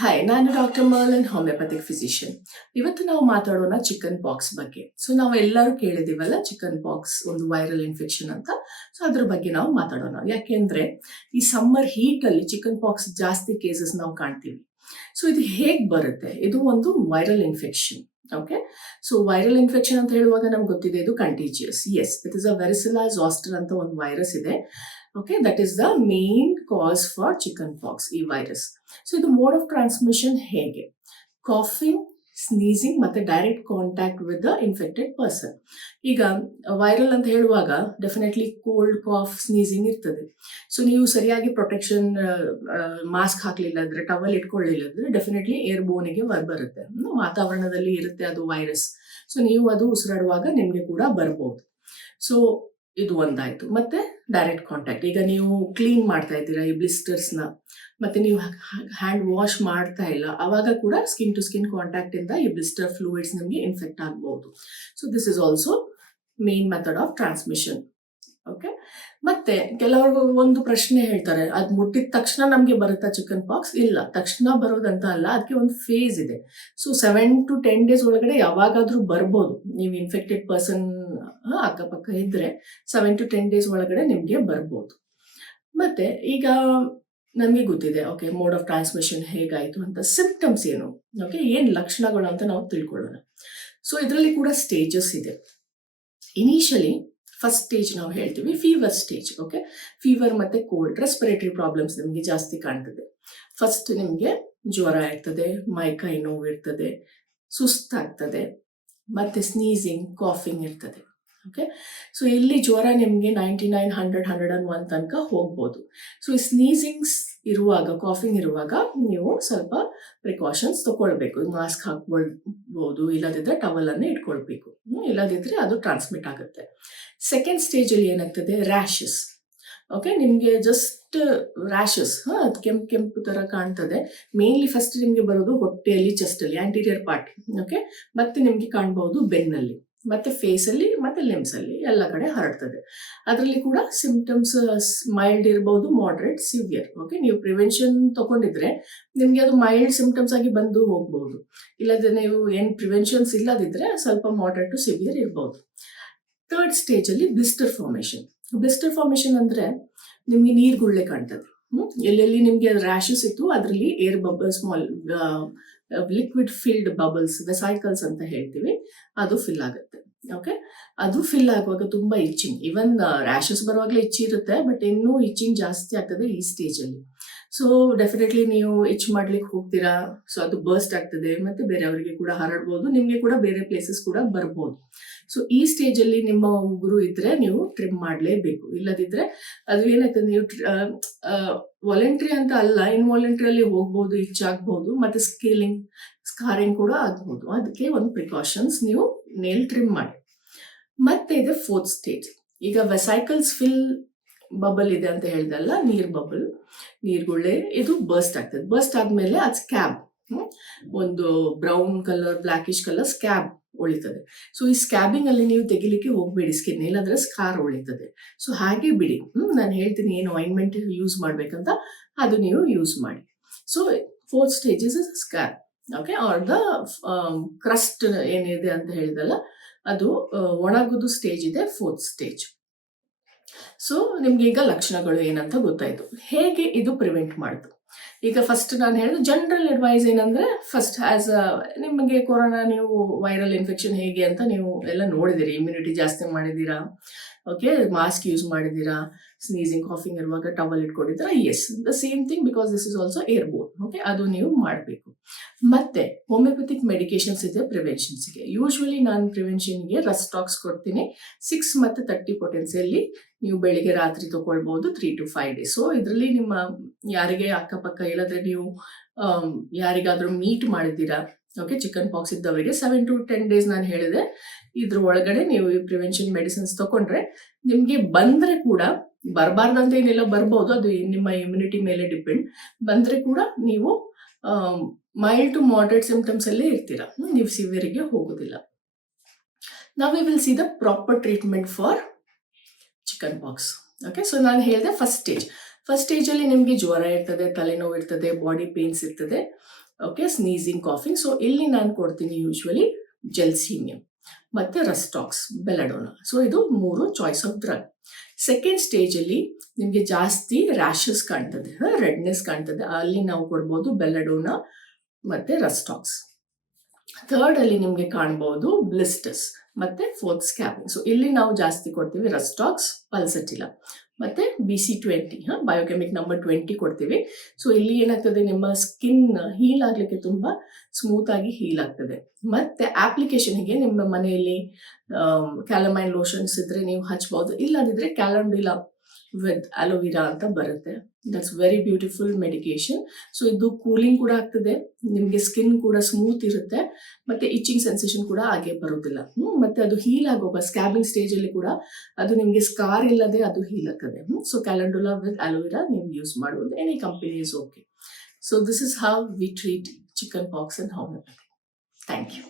Hi, ನಾನು doctor Merlion, homeopathic physician. ಇವತ್ತು ನಾವು ಮಾತಾಡೋಣ ಚಿಕನ್ ಪಾಕ್ಸ್ ಬಗ್ಗೆ. ಸೊ ನಾವು ಎಲ್ಲರೂ ಕೇಳಿದೀವಲ್ಲ, ಚಿಕನ್ ಪಾಕ್ಸ್ ಒಂದು ವೈರಲ್ ಇನ್ಫೆಕ್ಷನ್ ಅಂತ. ಸೊ ಅದ್ರ ಬಗ್ಗೆ ನಾವು ಮಾತಾಡೋಣ. ಯಾಕೆಂದ್ರೆ ಈ ಸಮ್ಮರ್ ಹೀಟ್ ಅಲ್ಲಿ ಚಿಕನ್ ಪಾಕ್ಸ್ ಜಾಸ್ತಿ ಕೇಸಸ್ ನಾವು ಕಾಣ್ತೀವಿ. ಸೊ ಇದು ಹೇಗ್ ಬರುತ್ತೆ? ಇದು ಒಂದು viral infection. Okay, so viral infection ಅಂತ ಹೇಳುವಾಗ ನಮ್ಗೆ ಗೊತ್ತಿದೆ ಇದು contagious. Yes, it is a varicella zoster ಅಂತ ಒಂದು ವೈರಸ್ ಇದೆ. Okay, that is the main cause for chicken pox, ಈ ವೈರಸ್. ಸೊ ಇದು ಮೋಡ್ ಆಫ್ ಟ್ರಾನ್ಸ್ಮಿಷನ್ ಹೇಗೆ? ಕಾಫಿಂಗ್, ಸ್ನೀಸಿಂಗ್ ಮತ್ತೆ direct contact with the infected person. ಈಗ ವೈರಲ್ ಅಂತ ಹೇಳುವಾಗ ಡೆಫಿನೆಟ್ಲಿ ಕೋಲ್ಡ್, ಕಾಫ್, ಸ್ನೀಸಿಂಗ್ ಇರ್ತದೆ. ಸೊ ನೀವು ಸರಿಯಾಗಿ ಪ್ರೊಟೆಕ್ಷನ್ ಮಾಸ್ಕ್ ಹಾಕ್ಲಿಲ್ಲ ಅಂದ್ರೆ, ಟವಲ್ ಇಟ್ಕೊಳ್ಳಿಲ್ಲ ಅಂದ್ರೆ ಡೆಫಿನೆಟ್ಲಿ ಏರ್ ಬೋನಿಗೆ ಬರುತ್ತೆ. ವಾತಾವರಣದಲ್ಲಿ ಇರುತ್ತೆ ಅದು ವೈರಸ್. ಸೊ ನೀವು ಅದು ಉಸಿರಾಡುವಾಗ ನಿಮಗೆ ಕೂಡ ಬರ್ಬೋದು. ಸೊ ಇದು ಒಂದಾಯ್ತು. ಮತ್ತೆ ಡೈರೆಕ್ಟ್ ಕಾಂಟ್ಯಾಕ್ಟ್, ಈಗ ನೀವು ಕ್ಲೀನ್ ಮಾಡ್ತಾ ಇದ್ದೀರಾ ಈ ಬ್ಲಿಸ್ಟರ್ಸ್ನ, ಮತ್ತೆ ನೀವು ಹ್ಯಾಂಡ್ ವಾಶ್ ಮಾಡ್ತಾ ಇಲ್ಲ, ಅವಾಗ ಕೂಡ ಸ್ಕಿನ್ ಟು ಸ್ಕಿನ್ ಕಾಂಟ್ಯಾಕ್ಟ್ ಇಂದ ಈ ಬ್ಲಿಸ್ಟರ್ ಫ್ಲೂಯಿಡ್ಸ್ ನಿಮಗೆ ಇನ್ಫೆಕ್ಟ್ ಆಗಬಹುದು. So this is also main method of transmission. Okay, ಮತ್ತೆ ಕೆಲವರು ಒಂದು ಪ್ರಶ್ನೆ ಹೇಳ್ತಾರೆ, ಅದು ಮುಟ್ಟಿದ ತಕ್ಷಣ ನಮಗೆ ಬರುತ್ತಾ ಚಿಕನ್ ಪಾಕ್ಸ್? ಇಲ್ಲ, ತಕ್ಷಣ ಬರೋದಂತ ಅಲ್ಲ, ಅದಕ್ಕೆ ಒಂದು ಫೇಸ್ ಇದೆ. ಸೊ 7 to 10 days ಒಳಗಡೆ ಯಾವಾಗಾದ್ರೂ ಬರ್ಬೋದು. ನೀವು ಇನ್ಫೆಕ್ಟೆಡ್ ಪರ್ಸನ್ ಅಕ್ಕಪಕ್ಕ ಇದ್ರೆ 7 to 10 days ಒಳಗಡೆ ನಿಮಗೆ ಬರ್ಬೋದು. ಮತ್ತೆ ಈಗ ನಮಗೆ ಗೊತ್ತಿದೆ, ಓಕೆ, ಮೋಡ್ ಆಫ್ ಟ್ರಾನ್ಸ್ಮಿಷನ್ ಹೇಗಾಯ್ತು ಅಂತ. ಸಿಂಪ್ಟಮ್ಸ್ ಏನು, ಓಕೆ, ಏನ್ ಲಕ್ಷಣಗಳು ಅಂತ ನಾವು ತಿಳ್ಕೊಳ್ಳೋಣ. ಸೊ ಇದರಲ್ಲಿ ಕೂಡ ಸ್ಟೇಜಸ್ ಇದೆ. ಇನಿಷಿಯಲಿ ಫಸ್ಟ್ ಸ್ಟೇಜ್ ನಾವು ಹೇಳ್ತೀವಿ ಫೀವರ್ ಸ್ಟೇಜ್. ಓಕೆ, ಫೀವರ್ ಮತ್ತೆ ಕೋಲ್ಡ್, ರೆಸ್ಪಿರೇಟರಿ ಪ್ರಾಬ್ಲಮ್ಸ್ ನಿಮಗೆ ಜಾಸ್ತಿ ಕಾಣ್ತದೆ. ಫಸ್ಟ್ ನಿಮಗೆ ಜ್ವರ ಇರ್ತದೆ, ಮೈಕೈ ನೋವು ಇರ್ತದೆ, ಸುಸ್ತಾಗ್ತದೆ, ಮತ್ತೆ ಸ್ನೀಸಿಂಗ್, ಕಾಫಿಂಗ್ ಇರ್ತದೆ. ಓಕೆ, ಸೊ ಇಲ್ಲಿ ಜ್ವರ ನಿಮಗೆ 99, 100, 101 ತನಕ ಹೋಗ್ಬೋದು. ಸೊ ಈ ಸ್ನೀಸಿಂಗ್ಸ್ ಇರುವಾಗ, ಕಾಫಿಂಗ್ ಇರುವಾಗ ನೀವು ಸ್ವಲ್ಪ ಪ್ರಿಕಾಷನ್ಸ್ ತಗೊಳ್ಬೇಕು. ಮಾಸ್ಕ್ ಹಾಕ್ಕೊಳ್ಬೋದು, ಇಲ್ಲದಿದ್ರೆ ಟವಲ್ ಅನ್ನು ಇಟ್ಕೊಳ್ಬೇಕು. ಇಲ್ಲದಿದ್ರೆ ಅದು ಟ್ರಾನ್ಸ್ಮಿಟ್ ಆಗುತ್ತೆ. ಸೆಕೆಂಡ್ ಸ್ಟೇಜ್ ಅಲ್ಲಿ ಏನಾಗ್ತದೆ, ರ್ಯಾಷಸ್. ಓಕೆ, ನಿಮಗೆ ಜಸ್ಟ್ ರ್ಯಾಷಸ್, ಕೆಂಪು ಕೆಂಪು ತರ ಕಾಣ್ತದೆ. ಮೇನ್ಲಿ ಫಸ್ಟ್ ನಿಮಗೆ ಬರೋದು ಹೊಟ್ಟೆಯಲ್ಲಿ, ಚೆಸ್ಟ್ ಅಲ್ಲಿ, ಆಂಟೀರಿಯರ್ ಪಾರ್ಟ್. ಓಕೆ, ಮತ್ತೆ ನಿಮಗೆ ಕಾಣ್ಬಹುದು ಬೆನ್ನಲ್ಲಿ, ಮತ್ತೆ ಫೇಸ್ ಅಲ್ಲಿ, ಮತ್ತೆ ಲಿಮ್ಸ್ ಅಲ್ಲಿ, ಎಲ್ಲ ಕಡೆ ಹರಡ್ತದೆ. ಅದರಲ್ಲಿ ಕೂಡ ಸಿಂಪ್ಟಮ್ಸ್ ಮೈಲ್ಡ್ ಇರಬಹುದು, ಮಾಡರೇಟ್, ಸಿವಿಯರ್. ಓಕೆ, ನೀವು ಪ್ರಿವೆನ್ಷನ್ ತಗೊಂಡಿದ್ರೆ ನಿಮ್ಗೆ ಅದು ಮೈಲ್ಡ್ ಸಿಂಪ್ಟಮ್ಸ್ ಆಗಿ ಬಂದು ಹೋಗ್ಬಹುದು. ಇಲ್ಲದ್ರೆ ನೀವು ಏನ್ ಪ್ರಿವೆನ್ಷನ್ಸ್ ಇಲ್ಲದಿದ್ರೆ ಸ್ವಲ್ಪ ಮಾಡರೇಟ್ ಟು ಸಿವಿಯರ್ ಇರಬಹುದು. ಥರ್ಡ್ ಸ್ಟೇಜ್ ಅಲ್ಲಿ ಬ್ಲಿಸ್ಟರ್ ಫಾರ್ಮೇಶನ್. ಬ್ಲಿಸ್ಟರ್ ಫಾರ್ಮೇಶನ್ ಅಂದ್ರೆ ನಿಮ್ಗೆ ನೀರ್ಗುಳ್ಳೆ ಕಾಣ್ತದೆ. ಎಲ್ಲೆಲ್ಲಿ ನಿಮ್ಗೆ ರ್ಯಾಷಸ್ ಇತ್ತು ಅದರಲ್ಲಿ air bubbles, small liquid filled bubbles, vesicles ಅಂತ ಹೇಳ್ತೀವಿ, ಅದು ಫಿಲ್ ಆಗುತ್ತೆ. ಓಕೆ, ಅದು ಫಿಲ್ ಆಗುವಾಗ ತುಂಬಾ ಇಚ್ಚಿಂಗ್, ಇವನ್ ರ್ಯಾಷಸ್ ಬರುವಾಗಲೇ ಇಚ್ಚಿ ಇರುತ್ತೆ, ಬಟ್ ಇನ್ನೂ ಇಚ್ಚಿಂಗ್ ಜಾಸ್ತಿ ಆಗ್ತದೆ ಈ ಸ್ಟೇಜ್ ಅಲ್ಲಿ. ಸೊ ಡೆಫಿನೆಟ್ಲಿ ನೀವು ಇಚ್ ಮಾಡ್ಲಿಕ್ಕೆ ಹೋಗ್ತೀರಾ, ಸೊ ಅದು ಬರ್ಸ್ಟ್ ಆಗ್ತದೆ, ಮತ್ತೆ ಬೇರೆಯವರಿಗೆ ಕೂಡ ಹರಡ್ಬೋದು, ನಿಮ್ಗೆ ಕೂಡ ಬೇರೆ ಪ್ಲೇಸಸ್ ಕೂಡ ಬರ್ಬೋದು. ಸೊ ಈ ಸ್ಟೇಜ್ ಅಲ್ಲಿ ನಿಮ್ಮ ಉಗುರು ಇದ್ರೆ ನೀವು ಟ್ರಿಮ್ ಮಾಡಲೇಬೇಕು. ಇಲ್ಲದಿದ್ರೆ ಅದು ಏನಾಗ್ತದೆ, ನೀವು ವಾಲಂಟ್ರಿ ಅಂತ ಅಲ್ಲ, ಇನ್ವಾಲಂಟ್ರಿ ಅಲ್ಲಿ ಹೋಗ್ಬೋದು, ಆಗ್ಬಹುದು, ಮತ್ತೆ ಸ್ಕಾರಿಂಗ್ ಕೂಡ ಆಗ್ಬಹುದು. ಅದಕ್ಕೆ ಒಂದು ಪ್ರಿಕಾಷನ್ಸ್, ನೀವು ನೇಲ್ ಟ್ರಿಮ್ ಮಾಡಿ. ಮತ್ತೆ ಇದೆ ಫೋರ್ತ್ ಸ್ಟೇಜ್. ಈಗ ವೆಸೈಕಲ್ಸ್ ಫಿಲ್ ಬಬಲ್ ಇದೆ ಅಂತ ಹೇಳ್ದಲ್ಲ, ಬಬಲ್, ನೀರ್ಗುಳ್ಳೆ, ಇದು ಬರ್ಸ್ಟ್ ಆಗ್ತದೆ. ಬರ್ಸ್ಟ್ ಆದ್ಮೇಲೆ ಅದು ಸ್ಕ್ಯಾಬ್, ಒಂದು brown colour, blackish colour Scab ಉಳಿತದೆ. ಸೊ ಈ ಸ್ಕ್ಯಾಬಿಂಗ್ ಅಲ್ಲಿ ನೀವು ತೆಗಿಲಿಕ್ಕೆ ಹೋಗ್ಬೇಡಿ ಸ್ಕಿನ್, ಇಲ್ಲಾಂದ್ರೆ ಸ್ಕಾರ್ ಉಳಿತದೆ. ಸೊ ಹಾಗೆ ಬಿಡಿ. ನಾನು ಹೇಳ್ತೀನಿ ಏನು ಆಯಿಂಟ್ಮೆಂಟ್ ಯೂಸ್ ಮಾಡ್ಬೇಕಂತ, ಅದು ನೀವು ಯೂಸ್ ಮಾಡಿ. So fourth stage is scab. Okay, or the crust ಏನಿದೆ ಅಂತ ಹೇಳಿದಲ್ಲ, ಅದು ಒಣಗುದು ಸ್ಟೇಜ್ ಇದೆ, ಫೋರ್ತ್ ಸ್ಟೇಜ್. ಸೊ ನಿಮ್ಗೆ ಈಗ ಲಕ್ಷಣಗಳು ಏನಂತ ಗೊತ್ತಾಯ್ತು. ಹೇಗೆ ಇದು ಪ್ರಿವೆಂಟ್ ಮಾಡುದು? ಈಗ ಫಸ್ಟ್ ನಾನು ಹೇಳಿದ ಜನರಲ್ ಅಡ್ವೈಸ್ ಏನಂದ್ರೆ, ಫಸ್ಟ್ ನಿಮಗೆ ಕೊರೋನಾ, ನೀವು ವೈರಲ್ ಇನ್ಫೆಕ್ಷನ್ ಹೇಗೆ ಅಂತ ನೀವು ಎಲ್ಲ ನೋಡಿದಿರಿ, ಇಮ್ಯುನಿಟಿ ಜಾಸ್ತಿ ಮಾಡಿದ್ದೀರಾ, ಓಕೆ, ಮಾಸ್ಕ್ ಯೂಸ್ ಮಾಡಿದ್ದೀರಾ, ಸ್ನೀಸಿಂಗ್, ಕಾಫಿಂಗ್ ಇರುವಾಗ ಟವಲ್ ಇಟ್ಕೊಂಡಿದ್ದೀರಾ. Yes, the same thing, because this is also airborne. Okay, ಅದು ನೀವು ಮಾಡಬೇಕು. ಮತ್ತೆ ಹೋಮಿಯೋಪತಿಕ್ ಮೆಡಿಕೇಶನ್ಸ್ ಇದೆ ಪ್ರಿವೆನ್ಷನ್ಸ್ಗೆ. ಯೂಶ್ವಲಿ ನಾನು ಪ್ರಿವೆನ್ಷನ್ಗೆ ರಸ್ಟಾಕ್ಸ್ ಕೊಡ್ತೀನಿ. 6 ಮತ್ತು 30 ಪೊಟೆನ್ಸಿಯಲ್ಲಿ ನೀವು ಬೆಳಿಗ್ಗೆ ರಾತ್ರಿ ತಗೊಳ್ಬಹುದು, 3 to 5 days. ಸೊ ಇದರಲ್ಲಿ ನಿಮ್ಮ ಯಾರಿಗೆ ಅಕ್ಕಪಕ್ಕ ಇಲ್ಲದ್ರೆ ನೀವು ಯಾರಿಗಾದ್ರೂ ಮೀಟ್ ಮಾಡಿದ್ದೀರಾ, ಓಕೆ, ಚಿಕನ್ ಪಾಕ್ಸ್ ಇದ್ದವರಿಗೆ 7 to 10 days ನಾನು ಹೇಳಿದೆ, ಇದ್ರ ಒಳಗಡೆ ನೀವು ಈ ಪ್ರಿವೆನ್ಷನ್ ಮೆಡಿಸಿನ್ಸ್ ತಗೊಂಡ್ರೆ ನಿಮ್ಗೆ ಬಂದ್ರೆ ಕೂಡ, ಬರಬಾರ್ದಂತ ಏನಿಲ್ಲ, ಬರ್ಬೋದು, ಅದು ನಿಮ್ಮ ಇಮ್ಯುನಿಟಿ ಮೇಲೆ ಡಿಪೆಂಡ್. ಬಂದ್ರೆ ಕೂಡ ನೀವು ಮೈಲ್ಡ್ ಟು ಮಾಡರೇಟ್ ಸಿಂಪ್ಟಮ್ಸ್ ಅಲ್ಲೇ ಇರ್ತೀರಾ, ನೀವು ಸಿವಿಯರ್ಗೆ ಹೋಗೋದಿಲ್ಲ. ನಾವು we will see the proper treatment for chicken pox. Okay, so ನಾನು ಹೇಳಿದೆ ಫಸ್ಟ್ ಸ್ಟೇಜ್ ಅಲ್ಲಿ ನಿಮಗೆ ಜ್ವರ ಇರ್ತದೆ, ತಲೆನೋವು ಇರ್ತದೆ, ಬಾಡಿ ಪೇನ್ಸ್ ಇರ್ತದೆ, ಓಕೆ, ಸ್ನೀಸಿಂಗ್, ಕಾಫಿಂಗ್. ಸೊ ಇಲ್ಲಿ ನಾನು ಕೊಡ್ತೀನಿ ಯೂಶ್ವಲಿ ಜೆಲ್ಸೀನಿಯಂ ಮತ್ತು ರಸ್ಟಾಕ್ಸ್, ಬೆಲಡೋನಾ. ಸೊ ಇದು 3 ಚಾಯ್ಸ್ ಆಫ್ ಡ್ರಗ್. ಸೆಕೆಂಡ್ ಸ್ಟೇಜಲ್ಲಿ ನಿಮಗೆ ಜಾಸ್ತಿ ರ್ಯಾಷಸ್ ಕಾಣ್ತದೆ, ರೆಡ್ನೆಸ್ ಕಾಣ್ತದೆ, ಅಲ್ಲಿ ನಾವು ಕೊಡ್ಬೋದು ಬೆಲಡೋನಾ ಮತ್ತು ರಸ್ಟಾಕ್ಸ್. ಥರ್ಡಲ್ಲಿ ನಿಮಗೆ ಕಾಣ್ಬೋದು ಬ್ಲಿಸ್ಟರ್ಸ್ ಮತ್ತು ಫೋರ್ತ್ ಸ್ಕ್ಯಾಬಿಂಗ್. ಸೊ ಇಲ್ಲಿ ನಾವು ಜಾಸ್ತಿ ಕೊಡ್ತೀವಿ ರಸ್ಟಾಕ್ಸ್, ಪಲ್ಸಟಿಲಾ ಮತ್ತು BC20, ಬಯೋಕೆಮಿಕ್ ನಂಬರ್ 20 ಕೊಡ್ತೀವಿ. ಸೊ ಇಲ್ಲಿ ಏನಾಗ್ತದೆ, ನಿಮ್ಮ ಸ್ಕಿನ್ ಹೀಲ್ ಆಗಲಿಕ್ಕೆ ತುಂಬ ಸ್ಮೂತಾಗಿ ಹೀಲ್ ಆಗ್ತದೆ. ಮತ್ತು ಅಪ್ಲಿಕೇಶನ್ಗೆ ನಿಮ್ಮ ಮನೆಯಲ್ಲಿ ಕ್ಯಾಲಮೈನ್ ಲೋಷನ್ಸ್ ಇದ್ದರೆ ನೀವು ಹಚ್ಬೋದು, ಇಲ್ಲದಿದ್ದರೆ ಕ್ಯಾಲಂಡುಲಾ ವಿತ್ ಅಲೋವಿರಾ ಅಂತ ಬರುತ್ತೆ. That's very beautiful medication. So ಇದು ಕೂಲಿಂಗ್ ಕೂಡ ಆಗ್ತದೆ, ನಿಮಗೆ ಸ್ಕಿನ್ ಕೂಡ ಸ್ಮೂತ್ ಇರುತ್ತೆ, ಮತ್ತು ಇಚಿಂಗ್ ಸೆನ್ಸೇಷನ್ ಕೂಡ ಹಾಗೆ ಬರೋದಿಲ್ಲ. ಮತ್ತು ಅದು ಹೀಲ್ ಆಗುವಾಗ ಸ್ಕ್ಯಾಬಿಂಗ್ ಸ್ಟೇಜಲ್ಲಿ ಕೂಡ ಅದು ನಿಮಗೆ ಸ್ಕಾರ್ ಇಲ್ಲದೆ ಅದು ಹೀಲ್ ಆಗ್ತದೆ. ಸೊ ಕ್ಯಾಲಂಡುಲಾ ವಿತ್ ಅಲೋವಿರಾ ನೀವು ಯೂಸ್ ಮಾಡ್ಬೋದು. Any company is okay. So this is how we treat chicken pox and homeopathy. Thank you.